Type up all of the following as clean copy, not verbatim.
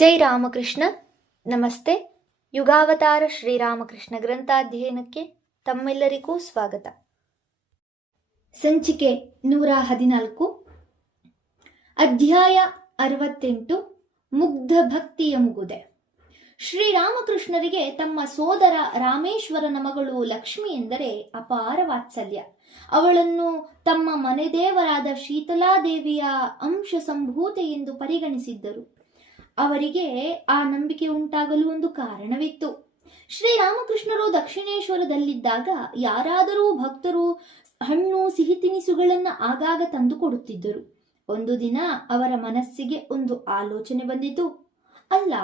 ಜೈ ರಾಮಕೃಷ್ಣ. ನಮಸ್ತೆ. ಯುಗಾವತಾರ ಶ್ರೀರಾಮಕೃಷ್ಣ ಗ್ರಂಥಾಧ್ಯಯನಕ್ಕೆ ತಮ್ಮೆಲ್ಲರಿಗೂ ಸ್ವಾಗತ. ಸಂಚಿಕೆ 114, ಅಧ್ಯಾಯ 68, ಮುಗ್ಧ ಭಕ್ತಿಯ ಮುಗುದೆ. ಶ್ರೀರಾಮಕೃಷ್ಣರಿಗೆ ತಮ್ಮ ಸೋದರ ರಾಮೇಶ್ವರನ ಮಗಳು ಲಕ್ಷ್ಮಿ ಎಂದರೆ ಅಪಾರ ವಾತ್ಸಲ್ಯ. ಅವಳನ್ನು ತಮ್ಮ ಮನೆದೇವರಾದ ಶೀತಲಾದೇವಿಯ ಅಂಶ ಸಂಭೂತೆ ಎಂದು ಪರಿಗಣಿಸಿದ್ದರು. ಅವರಿಗೆ ಆ ನಂಬಿಕೆ ಉಂಟಾಗಲು ಒಂದು ಕಾರಣವಿತ್ತು. ಶ್ರೀರಾಮಕೃಷ್ಣರು ದಕ್ಷಿಣೇಶ್ವರದಲ್ಲಿದ್ದಾಗ ಯಾರಾದರೂ ಭಕ್ತರು ಹಣ್ಣು ಸಿಹಿ ತಿನಿಸುಗಳನ್ನು ಆಗಾಗ ತಂದು ಕೊಡುತ್ತಿದ್ದರು. ಒಂದು ದಿನ ಅವರ ಮನಸ್ಸಿಗೆ ಒಂದು ಆಲೋಚನೆ ಬಂದಿತು. ಅಲ್ಲ,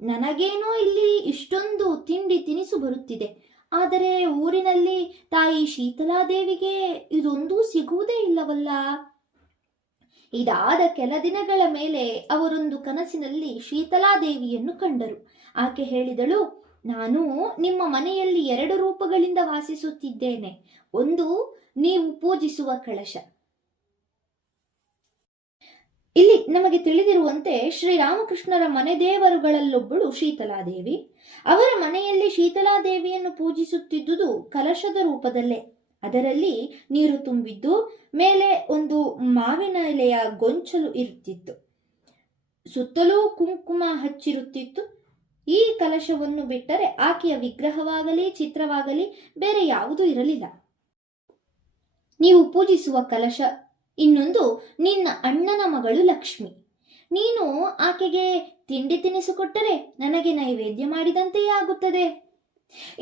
ನನಗೇನೋ ಇಲ್ಲಿ ಇಷ್ಟೊಂದು ತಿಂಡಿ ತಿನಿಸು ಬರುತ್ತಿದೆ, ಆದರೆ ಊರಿನಲ್ಲಿ ತಾಯಿ ಶೀತಲಾದೇವಿಗೆ ಇದೊಂದೂ ಸಿಗುವುದೇ ಇಲ್ಲವಲ್ಲ. ಇದಾದ ಕೆಲ ದಿನಗಳ ಮೇಲೆ ಅವರೊಂದು ಕನಸಿನಲ್ಲಿ ಶೀತಲಾದೇವಿಯನ್ನು ಕಂಡರು. ಆಕೆ ಹೇಳಿದಳು, ನಾನು ನಿಮ್ಮ ಮನೆಯಲ್ಲಿ 2 ರೂಪಗಳಿಂದ ವಾಸಿಸುತ್ತಿದ್ದೇನೆ. ಒಂದು ನೀವು ಪೂಜಿಸುವ ಕಳಶ. ಇಲ್ಲಿ ನಮಗೆ ತಿಳಿದಿರುವಂತೆ ಶ್ರೀರಾಮಕೃಷ್ಣರ ಮನೆ ದೇವರುಗಳಲ್ಲೊಬ್ಬಳು ಶೀತಲಾದೇವಿ. ಅವರ ಮನೆಯಲ್ಲಿ ಶೀತಲಾದೇವಿಯನ್ನು ಪೂಜಿಸುತ್ತಿದ್ದುದು ಕಲಶದ ರೂಪದಲ್ಲೇ. ಅದರಲ್ಲಿ ನೀರು ತುಂಬಿದ್ದು, ಮೇಲೆ ಒಂದು ಮಾವಿನ ಎಲೆಯ ಗೊಂಚಲು ಇರುತ್ತಿತ್ತು, ಸುತ್ತಲೂ ಕುಂಕುಮ ಹಚ್ಚಿರುತ್ತಿತ್ತು. ಈ ಕಲಶವನ್ನು ಬಿಟ್ಟರೆ ಆಕೆಯ ವಿಗ್ರಹವಾಗಲಿ ಚಿತ್ರವಾಗಲಿ ಬೇರೆ ಯಾವುದೂ ಇರಲಿಲ್ಲ. ನೀವು ಪೂಜಿಸುವ ಕಲಶ. ಇನ್ನೊಂದು ನಿನ್ನ ಅಣ್ಣನ ಮಗಳು ಲಕ್ಷ್ಮಿ. ನೀನು ಆಕೆಗೆ ತಿಂಡಿ ತಿನಿಸು ಕೊಟ್ಟರೆ ನನಗೆ ನೈವೇದ್ಯ ಮಾಡಿದಂತೆಯೇ ಆಗುತ್ತದೆ.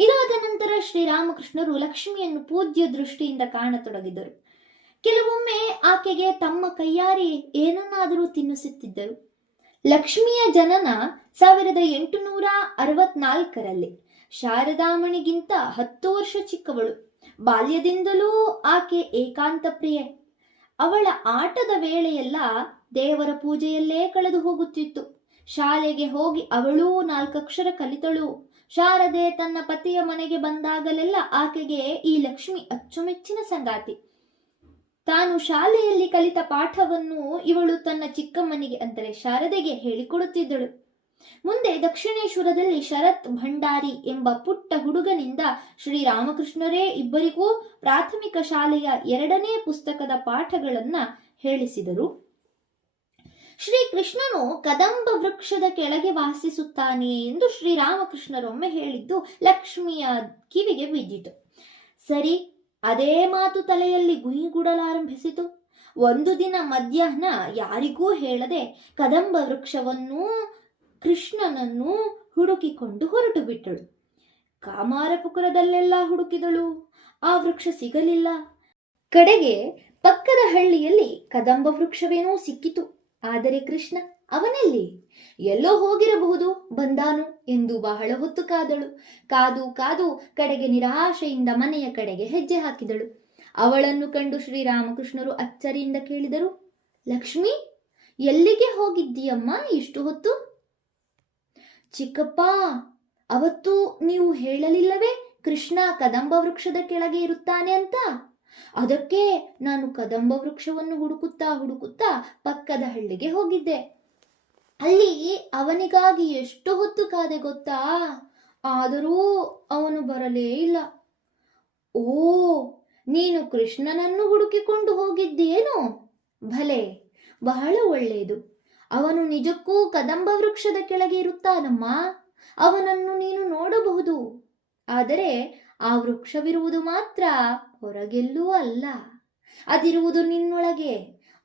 ಇದಾದ ನಂತರ ಶ್ರೀರಾಮಕೃಷ್ಣರು ಲಕ್ಷ್ಮಿಯನ್ನು ಪೂಜ್ಯ ದೃಷ್ಟಿಯಿಂದ ಕಾಣತೊಡಗಿದರು. ಕೆಲವೊಮ್ಮೆ ಆಕೆಗೆ ತಮ್ಮ ಕೈಯಾರೆ ಏನನ್ನಾದರೂ ತಿನ್ನಿಸುತ್ತಿದ್ದರು. ಲಕ್ಷ್ಮಿಯ ಜನನ 1864ರಲ್ಲಿ. ಶಾರದಾಮಣಿಗಿಂತ 10 ವರ್ಷ ಚಿಕ್ಕವಳು. ಬಾಲ್ಯದಿಂದಲೂ ಆಕೆ ಏಕಾಂತ ಪ್ರಿಯೆ. ಅವಳ ಆಟದ ವೇಳೆಯೆಲ್ಲ ದೇವರ ಪೂಜೆಯಲ್ಲೇ ಕಳೆದು ಹೋಗುತ್ತಿತ್ತು. ಶಾಲೆಗೆ ಹೋಗಿ ಅವಳೂ 4 ಅಕ್ಷರ ಕಲಿತಳು. ಶಾರದೆ ತನ್ನ ಪತಿಯ ಮನೆಗೆ ಬಂದಾಗಲೆಲ್ಲ ಆಕೆಗೆ ಈ ಲಕ್ಷ್ಮಿ ಅಚ್ಚುಮೆಚ್ಚಿನ ಸಂಗಾತಿ. ತಾನು ಶಾಲೆಯಲ್ಲಿ ಕಲಿತ ಪಾಠವನ್ನು ಇವಳು ತನ್ನ ಚಿಕ್ಕಮ್ಮನಿಗೆ ಅಂದರೆ ಶಾರದೆಗೆ ಹೇಳಿಕೊಡುತ್ತಿದ್ದಳು. ಮುಂದೆ ದಕ್ಷಿಣೇಶ್ವರದಲ್ಲಿ ಶರತ್ ಭಂಡಾರಿ ಎಂಬ ಪುಟ್ಟ ಹುಡುಗನಿಂದ ಶ್ರೀರಾಮಕೃಷ್ಣರೇ ಇಬ್ಬರಿಗೂ ಪ್ರಾಥಮಿಕ ಶಾಲೆಯ 2ನೇ ಪುಸ್ತಕದ ಪಾಠಗಳನ್ನ ಹೇಳಿಸಿದರು. ಶ್ರೀಕೃಷ್ಣನು ಕದಂಬ ವೃಕ್ಷದ ಕೆಳಗೆ ವಾಸಿಸುತ್ತಾನೆ ಎಂದು ಶ್ರೀರಾಮಕೃಷ್ಣರೊಮ್ಮೆ ಹೇಳಿದ್ದು ಲಕ್ಷ್ಮಿಯ ಕಿವಿಗೆ ಬಿದ್ದಿತು. ಸರಿ, ಅದೇ ಮಾತು ತಲೆಯಲ್ಲಿ ಗುಯಿಗುಡಲಾರಂಭಿಸಿತು. ಒಂದು ದಿನ ಮಧ್ಯಾಹ್ನ ಯಾರಿಗೂ ಹೇಳದೆ ಕದಂಬ ವೃಕ್ಷವನ್ನು ಕೃಷ್ಣನನ್ನು ಹುಡುಕಿಕೊಂಡು ಹೊರಟು ಬಿಟ್ಟಳು. ಕಾಮಾರಪುಕುರದಲ್ಲೆಲ್ಲ ಹುಡುಕಿದಳು, ಆ ವೃಕ್ಷ ಸಿಗಲಿಲ್ಲ. ಕಡೆಗೆ ಪಕ್ಕದ ಹಳ್ಳಿಯಲ್ಲಿ ಕದಂಬ ವೃಕ್ಷವೇನೋ ಸಿಕ್ಕಿತು. ಆದರೆ ಕೃಷ್ಣ ಅವನಲ್ಲಿ ಎಲ್ಲೋ ಹೋಗಿರಬಹುದು, ಬಂದಾನು ಎಂದು ಬಹಳ ಹೊತ್ತು ಕಾದಳು. ಕಾದು ಕಾದು ಕಡೆಗೆ ನಿರಾಶೆಯಿಂದ ಮನೆಯ ಕಡೆಗೆ ಹೆಜ್ಜೆ ಹಾಕಿದಳು. ಅವಳನ್ನು ಕಂಡು ಶ್ರೀರಾಮಕೃಷ್ಣರು ಅಚ್ಚರಿಯಿಂದ ಕೇಳಿದರು, ಲಕ್ಷ್ಮಿ, ಎಲ್ಲಿಗೆ ಹೋಗಿದ್ದೀಯಮ್ಮ ಇಷ್ಟು ಹೊತ್ತು? ಚಿಕ್ಕಪ್ಪ, ಅವತ್ತು ನೀವು ಹೇಳಲಿಲ್ಲವೇ ಕೃಷ್ಣ ಕದಂಬ ವೃಕ್ಷದ ಕೆಳಗೆ ಇರುತ್ತಾನೆ ಅಂತ? ಅದಕ್ಕೆ ನಾನು ಕದಂಬ ವೃಕ್ಷವನ್ನು ಹುಡುಕುತ್ತಾ ಹುಡುಕುತ್ತಾ ಪಕ್ಕದ ಹಳ್ಳಿಗೆ ಹೋಗಿದ್ದೆ. ಅಲ್ಲಿ ಅವನಿಗಾಗಿ ಎಷ್ಟು ಹೊತ್ತು ಕಾದೆ ಗೊತ್ತಾ? ಆದರೂ ಅವನು ಬರಲೇ ಇಲ್ಲ. ಓ, ನೀನು ಕೃಷ್ಣನನ್ನು ಹುಡುಕಿಕೊಂಡು ಹೋಗಿದ್ದೇನು? ಭಲೆ, ಬಹಳ ಒಳ್ಳೆಯದು. ಅವನು ನಿಜಕ್ಕೂ ಕದಂಬ ವೃಕ್ಷದ ಕೆಳಗೆ ಇರುತ್ತಾನಮ್ಮ. ಅವನನ್ನು ನೀನು ನೋಡಬಹುದು. ಆದರೆ ಆ ವೃಕ್ಷವಿರುವುದು ಮಾತ್ರ ಹೊರಗೆಲ್ಲೂ ಅಲ್ಲ, ಅದಿರುವುದು ನಿನ್ನೊಳಗೆ.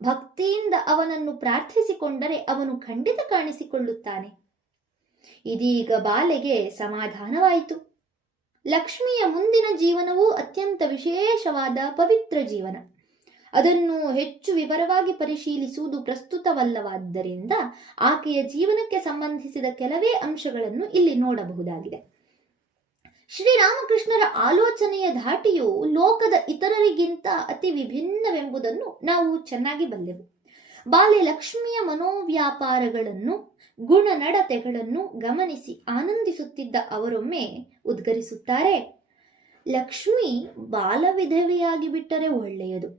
ಭಕ್ತಿಯಿಂದ ಅವನನ್ನು ಪ್ರಾರ್ಥಿಸಿಕೊಂಡರೆ ಅವನು ಖಂಡಿತ ಕಾಣಿಸಿಕೊಳ್ಳುತ್ತಾನೆ. ಇದೀಗ ಬಾಲೆಗೆ ಸಮಾಧಾನವಾಯಿತು. ಲಕ್ಷ್ಮಿಯ ಮುಂದಿನ ಜೀವನವೂ ಅತ್ಯಂತ ವಿಶೇಷವಾದ ಪವಿತ್ರ ಜೀವನ. ಅದನ್ನು ಹೆಚ್ಚು ವಿವರವಾಗಿ ಪರಿಶೀಲಿಸುವುದು ಪ್ರಸ್ತುತವಲ್ಲವಾದ್ದರಿಂದ ಆಕೆಯ ಜೀವನಕ್ಕೆ ಸಂಬಂಧಿಸಿದ ಕೆಲವೇ ಅಂಶಗಳನ್ನು ಇಲ್ಲಿ ನೋಡಬಹುದಾಗಿದೆ. ಶ್ರೀರಾಮಕೃಷ್ಣರ ಆಲೋಚನೆಯ ಧಾಟಿಯು ಲೋಕದ ಇತರರಿಗಿಂತ ಅತಿ ವಿಭಿನ್ನವೆಂಬುದನ್ನು ನಾವು ಚೆನ್ನಾಗಿ ಬಲ್ಲೆವು. ಬಾಲೆ ಲಕ್ಷ್ಮಿಯ ಮನೋವ್ಯಾಪಾರಗಳನ್ನು, ಗುಣನಡತೆಗಳನ್ನು ಗಮನಿಸಿ ಆನಂದಿಸುತ್ತಿದ್ದ ಅವರೊಮ್ಮೆ ಉದ್ಗರಿಸುತ್ತಾರೆ, ಲಕ್ಷ್ಮಿ ಬಾಲ ವಿಧವೆಯಾಗಿ ಬಿಟ್ಟರೆ ಒಳ್ಳೆಯದು.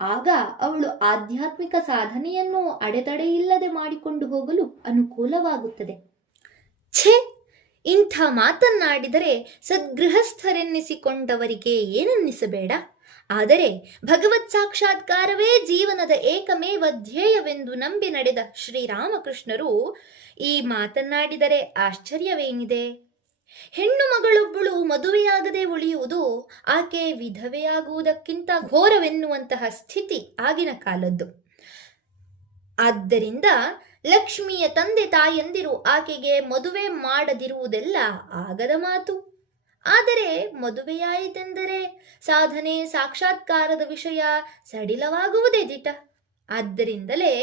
ಆಗ ಅವಳು ಆಧ್ಯಾತ್ಮಿಕ ಸಾಧನೆಯನ್ನು ಅಡೆತಡೆಯಿಲ್ಲದೆ ಮಾಡಿಕೊಂಡು ಹೋಗಲು ಅನುಕೂಲವಾಗುತ್ತದೆ. ಛೇ, ಇಂಥ ಮಾತನ್ನಾಡಿದರೆ ಸದ್ಗೃಹಸ್ಥರೆನ್ನಿಸಿಕೊಂಡವರಿಗೆ ಏನನ್ನಿಸಬೇಡ. ಆದರೆ ಭಗವತ್ ಸಾಕ್ಷಾತ್ಕಾರವೇ ಜೀವನದ ಏಕಮೇವ ಧ್ಯೇಯವೆಂದು ನಂಬಿ ನಡೆದ ಶ್ರೀರಾಮಕೃಷ್ಣರು ಈ ಮಾತನ್ನಾಡಿದರೆ ಆಶ್ಚರ್ಯವೇನಿದೆ? ಹೆಣ್ಣು ಮಗಳೊಬ್ಬಳು ಮದುವೆಯಾಗದೆ ಉಳಿಯುವುದು ಆಕೆ ವಿಧವೆಯಾಗುವುದಕ್ಕಿಂತ ಘೋರವೆನ್ನುವಂತಹ ಸ್ಥಿತಿ ಆಗಿನ ಕಾಲದ್ದು. ಆದ್ದರಿಂದ ಲಕ್ಷ್ಮಿಯ ತಂದೆ ತಾಯಂದಿರು ಆಕೆಗೆ ಮದುವೆ ಮಾಡದಿರುವುದೆಲ್ಲ ಆಗದ ಮಾತು. ಆದರೆ ಮದುವೆಯಾಯಿತೆಂದರೆ ಸಾಧನೆ ಸಾಕ್ಷಾತ್ಕಾರದ ವಿಷಯ ಸಡಿಲವಾಗುವುದೇ ದಿಟ. ಆದ್ದರಿಂದಲೇ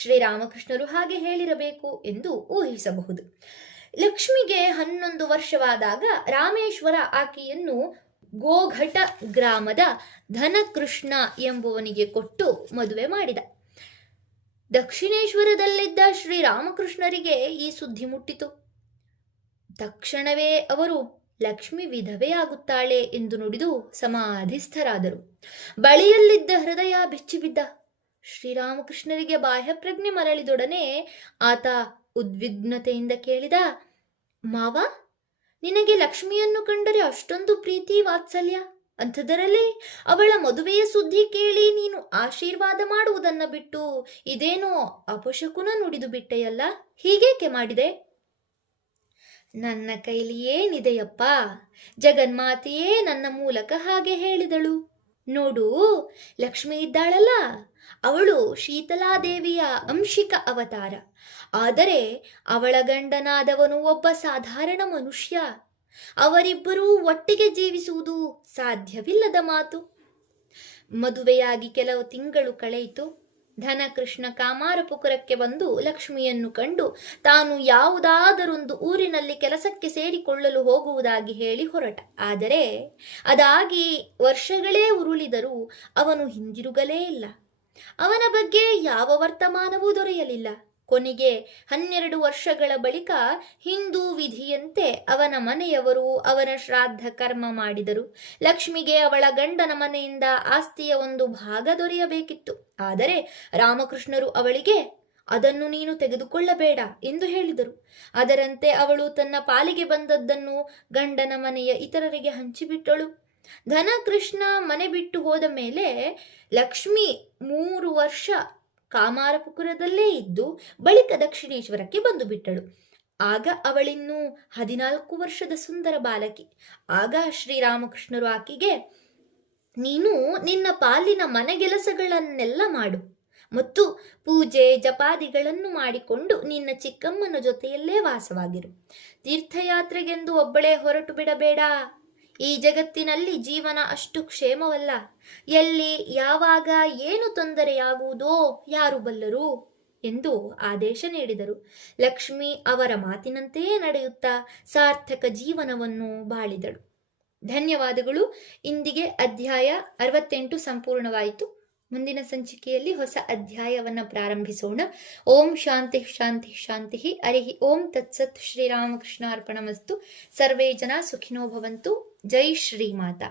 ಶ್ರೀರಾಮಕೃಷ್ಣರು ಹಾಗೆ ಹೇಳಿರಬೇಕು ಎಂದು ಊಹಿಸಬಹುದು. ಲಕ್ಷ್ಮಿಗೆ 11 ವರ್ಷವಾದಾಗ ರಾಮೇಶ್ವರ ಆಕೆಯನ್ನು ಗೋಘಟ ಗ್ರಾಮದ ಧನಕೃಷ್ಣ ಎಂಬುವನಿಗೆ ಕೊಟ್ಟು ಮದುವೆ ಮಾಡಿದ. ದಕ್ಷಿಣೇಶ್ವರದಲ್ಲಿದ್ದ ಶ್ರೀರಾಮಕೃಷ್ಣರಿಗೆ ಈ ಸುದ್ದಿ ಮುಟ್ಟಿತು. ತಕ್ಷಣವೇ ಅವರು ಲಕ್ಷ್ಮಿ ವಿಧವೆಯಾಗುತ್ತಾಳೆ ಎಂದು ನುಡಿದು ಸಮಾಧಿಸ್ಥರಾದರು. ಬಳಿಯಲ್ಲಿದ್ದ ಹೃದಯ ಬೆಚ್ಚಿಬಿದ್ದ. ಶ್ರೀರಾಮಕೃಷ್ಣರಿಗೆ ಬಾಹ್ಯಪ್ರಜ್ಞೆ ಮರಳಿದೊಡನೆ ಆತ ಉದ್ವಿಗ್ನತೆಯಿಂದ ಕೇಳಿದ, ಮಾವ, ನಿನಗೆ ಲಕ್ಷ್ಮಿಯನ್ನು ಕಂಡರೆ ಅಷ್ಟೊಂದು ಪ್ರೀತಿ ವಾತ್ಸಲ್ಯ, ಅಂಥದರಲ್ಲಿ ಅವಳ ಮದುವೆಯ ಸುದ್ದಿ ಕೇಳಿ ನೀನು ಆಶೀರ್ವಾದ ಮಾಡುವುದನ್ನ ಬಿಟ್ಟು ಇದೇನೋ ಅಪಶಕುನ ನುಡಿದು ಬಿಟ್ಟೆಯಲ್ಲ, ಹೀಗೇಕೆ ಮಾಡಿದೆ? ನನ್ನ ಕೈಲಿ ಏನಿದೆಯಪ್ಪ, ಜಗನ್ಮಾತೆಯೇ ನನ್ನ ಮೂಲಕ ಹಾಗೆ ಹೇಳಿದಳು. ನೋಡು, ಲಕ್ಷ್ಮಿ ಇದ್ದಾಳಲ್ಲ, ಅವಳು ಶೀತಲಾದೇವಿಯ ಅಂಶಿಕ ಅವತಾರ. ಆದರೆ ಅವಳ ಗಂಡನಾದವನು ಒಬ್ಬ ಸಾಧಾರಣ ಮನುಷ್ಯ. ಅವರಿಬ್ಬರೂ ಒಟ್ಟಿಗೆ ಜೀವಿಸುವುದು ಸಾಧ್ಯವಿಲ್ಲದ ಮಾತು. ಮದುವೆಯಾಗಿ ಕೆಲವು ತಿಂಗಳು ಕಳೆಯಿತು. ಧನಕೃಷ್ಣ ಕಾಮಾರಪುರಕ್ಕೆ ಬಂದು ಲಕ್ಷ್ಮಿಯನ್ನು ಕಂಡು ತಾನು ಯಾವುದಾದರೊಂದು ಊರಿನಲ್ಲಿ ಕೆಲಸಕ್ಕೆ ಸೇರಿಕೊಳ್ಳಲು ಹೋಗುವುದಾಗಿ ಹೇಳಿ ಹೊರಟ. ಆದರೆ ಅದಾಗಿ ವರ್ಷಗಳೇ ಉರುಳಿದರೂ ಅವನು ಹಿಂದಿರುಗಲೇ ಇಲ್ಲ. ಅವನ ಬಗ್ಗೆ ಯಾವ ವರ್ತಮಾನವೂ ದೊರೆಯಲಿಲ್ಲ. ಕೊನೆಗೆ 12 ವರ್ಷಗಳ ಬಳಿಕ ಹಿಂದೂ ವಿಧಿಯಂತೆ ಅವನ ಮನೆಯವರು ಅವನ ಶ್ರಾದ್ದ ಕರ್ಮ ಮಾಡಿದರು. ಲಕ್ಷ್ಮಿಗೆ ಅವಳ ಗಂಡನ ಮನೆಯಿಂದ ಆಸ್ತಿಯ ಒಂದು ಭಾಗ ದೊರೆಯಬೇಕಿತ್ತು. ಆದರೆ ರಾಮಕೃಷ್ಣರು ಅವಳಿಗೆ ಅದನ್ನು ನೀನು ತೆಗೆದುಕೊಳ್ಳಬೇಡ ಎಂದು ಹೇಳಿದರು. ಅದರಂತೆ ಅವಳು ತನ್ನ ಪಾಲಿಗೆ ಬಂದದ್ದನ್ನು ಗಂಡನ ಮನೆಯ ಇತರರಿಗೆ ಹಂಚಿಬಿಟ್ಟಳು. ಧನಕೃಷ್ಣ ಮನೆ ಬಿಟ್ಟು ಹೋದ ಮೇಲೆ ಲಕ್ಷ್ಮಿ 3 ವರ್ಷ ಕಾಮಾರಪುರದಲ್ಲೇ ಇದ್ದು ಬಳಿಕ ದಕ್ಷಿಣೇಶ್ವರಕ್ಕೆ ಬಂದು ಬಿಟ್ಟಳು. ಆಗ ಅವಳಿನ್ನೂ 14 ವರ್ಷದ ಸುಂದರ ಬಾಲಕಿ. ಆಗ ಶ್ರೀರಾಮಕೃಷ್ಣರು ಆಕೆಗೆ, ನೀನು ನಿನ್ನ ಪಾಲಿನ ಮನೆಗೆಲಸಗಳನ್ನೆಲ್ಲ ಮಾಡು ಮತ್ತು ಪೂಜೆ ಜಪಾದಿಗಳನ್ನು ಮಾಡಿಕೊಂಡು ನಿನ್ನ ಚಿಕ್ಕಮ್ಮನ ಜೊತೆಯಲ್ಲೇ ವಾಸವಾಗಿರು. ತೀರ್ಥಯಾತ್ರೆಗೆಂದು ಒಬ್ಬಳೇ ಹೊರಟು ಬಿಡಬೇಡ. ಈ ಜಗತ್ತಿನಲ್ಲಿ ಜೀವನ ಅಷ್ಟು ಕ್ಷೇಮವಲ್ಲ. ಎಲ್ಲಿ ಯಾವಾಗ ಏನು ತೊಂದರೆಯಾಗುವುದೋ ಯಾರು ಬಲ್ಲರು ಎಂದು ಆದೇಶ ನೀಡಿದರು. ಲಕ್ಷ್ಮಿ ಅವರ ಮಾತಿನಂತೆಯೇ ನಡೆಯುತ್ತಾ ಸಾರ್ಥಕ ಜೀವನವನ್ನು ಬಾಳಿದಳು. ಧನ್ಯವಾದಗಳು. ಇಂದಿಗೆ ಅಧ್ಯಾಯ 68 ಸಂಪೂರ್ಣವಾಯಿತು. ಮುಂದಿನ ಸಂಚಿಕೆಯಲ್ಲಿ ಹೊಸ ಅಧ್ಯಾಯವನ್ನು ಪ್ರಾರಂಭಿಸೋಣ. ಓಂ ಶಾಂತಿ ಶಾಂತಿ ಶಾಂತಿ. ಹರಿ ಓಂ ತತ್ಸತ್. ಶ್ರೀರಾಮಕೃಷ್ಣ ಅರ್ಪಣಮಸ್ತು. ಸರ್ವೇ ಜನ ಸುಖಿನೋ ಭವಂತು. ಜೈ ಶ್ರೀಮಾತಾ.